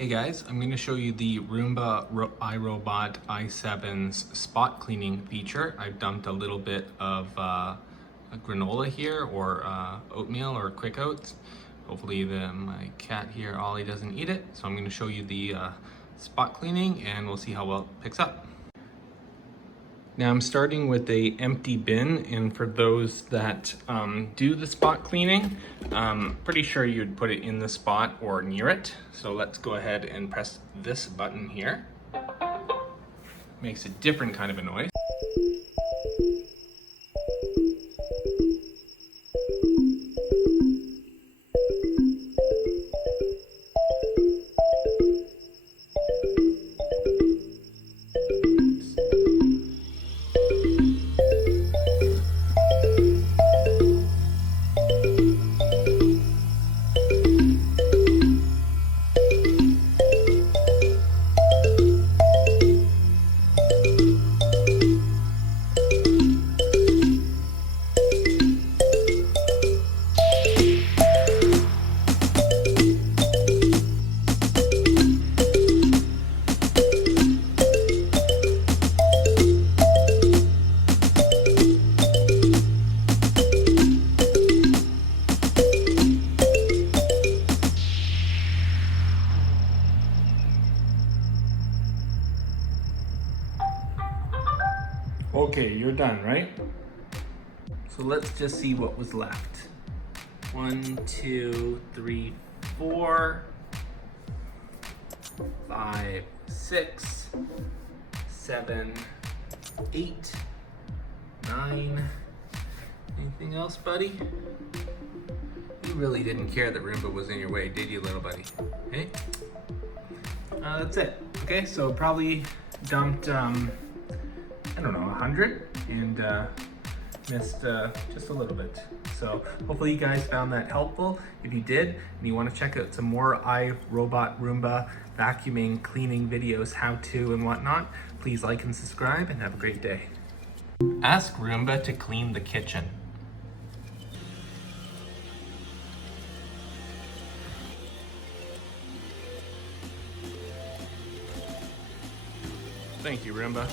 Hey guys, I'm going to show you the Roomba iRobot i7's spot cleaning feature. I've dumped a little bit of a granola here, or oatmeal or quick oats. Hopefully my cat here, Ollie, doesn't eat it. So I'm going to show you the spot cleaning and we'll see how well it picks up. Now I'm starting with a empty bin, and for those that do the spot cleaning, pretty sure you'd put it in the spot or near it. So let's go ahead and press this button here. Makes a different kind of a noise. Okay, you're done, right? So let's just see what was left. 1, 2, 3, 4, 5, 6, 7, 8, 9. Anything else, buddy? You really didn't care that Roomba was in your way, did you, little buddy? Hey? That's it. Okay, so probably dumped, I don't know, 100, and missed just a little bit. So hopefully you guys found that helpful. If you did, and you want to check out some more iRobot Roomba vacuuming, cleaning videos, how to and whatnot, please like and subscribe, and have a great day. Ask Roomba to clean the kitchen. Thank you, Roomba.